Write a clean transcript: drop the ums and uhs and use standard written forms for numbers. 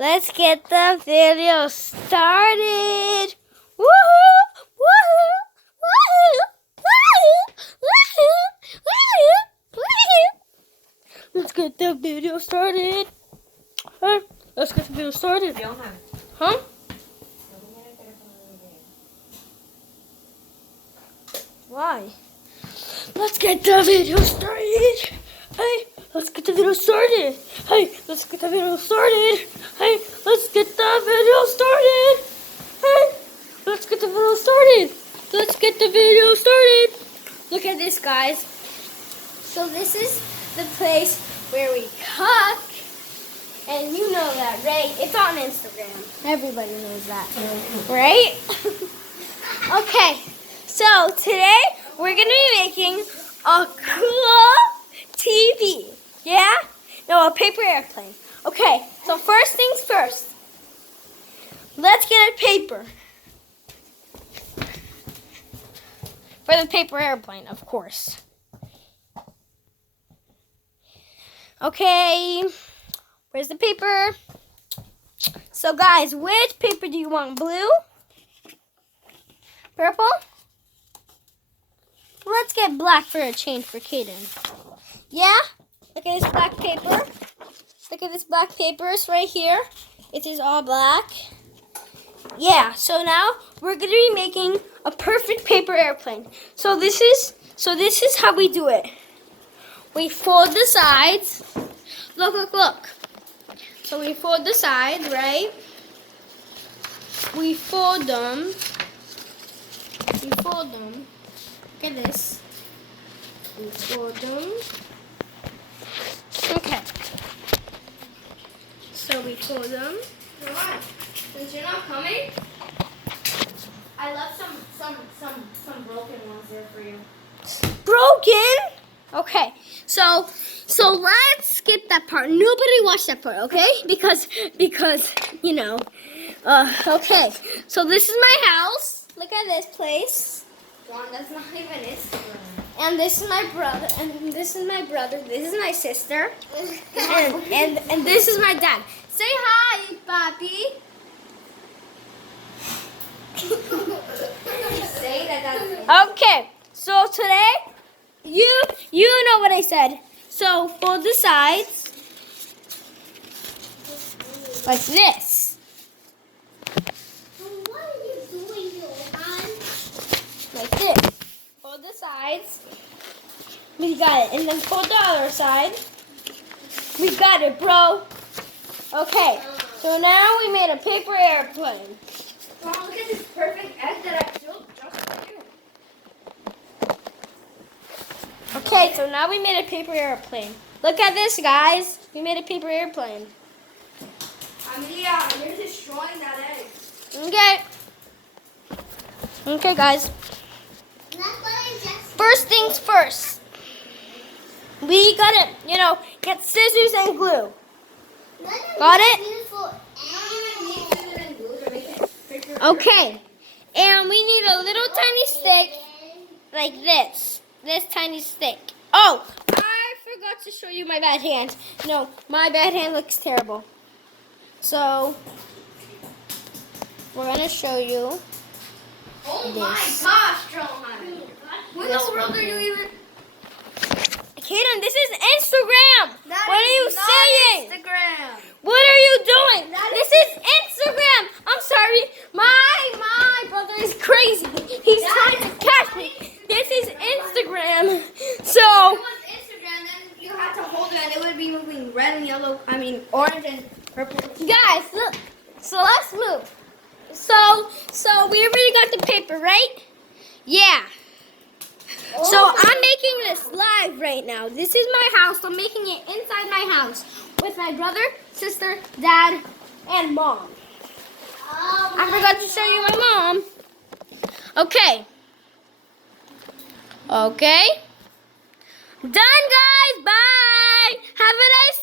let's get the video started. Woohoo! Woohoo! Woohoo! Woohoo! Woohoo! Woohoo! Woohoo! Let's get the video started. Hey, let's get the video started. Huh? Why? Let's get the video started. Hey, let's get the video started. Hey, let's get the video started. Hey, let's get the video started. Hey, let's get the video started. Let's get the video started. Look at this, guys. So this is the place where we cook. And you know that, right? It's on Instagram. Everybody knows that, right? Okay, so today we're going to be making a cool TV. Yeah? No, a paper airplane. Okay, so first things first. Let's get a paper. For the paper airplane, of course. Okay, where's the paper? So guys, which paper do you want? Blue? Purple? Let's get black for a change for Kaden. Yeah? Look at this black paper. Look at this black paper. It's right here. It is all black. Yeah, so now we're going to be making a perfect paper airplane. So this is how we do it. We fold the sides. Look, look, look. So we fold the sides, right? We fold them. We fold them. Look at this. We fold them. Okay. So we fold them. Since you're not coming, I left some broken ones there for you. Broken? Okay. So let's skip that part. Nobody watched that part, okay? Because you know. Okay. So this is my house. Look at this place. That's not even Instagram. And this is my brother. And this is my brother. This is my sister. and this is my dad. Say hi, Papi. Say that. Okay. So today, you know what I said. So fold the sides like this. What are you doing, Johan? Like this. Fold the sides. We got it. And then fold the other side. We got it, bro. Okay. So now we made a paper airplane. Mom, look at this perfect egg that I built just for you. Okay, so now we made a paper airplane. Look at this, guys. We made a paper airplane. Amelia, you're destroying that egg. Okay. Okay, guys. First things first. We gotta, get scissors and glue. Got it? Okay. And we need a little tiny stick like this. This tiny stick. Oh, I forgot to show you my bad hand. No, my bad hand looks terrible. So, we're going to show you Oh this. my gosh, Johan. What in the world are you even... Kaden, this is Instagram. What are you saying? Instagram. What are you doing? That This is Instagram. I'm sorry. My brother is crazy. He's trying to catch me. This is Instagram. So, If it was Instagram, then you have to hold it and it would be moving red and yellow, orange and purple. guys, look. So let's move. So we already got the paper, right? Yeah. So I'm making this live right now. This is my house. I'm making it inside my house with my brother, sister, dad, and mom. I forgot to show you my mom. Okay. Okay. Done, guys. Bye. Have a nice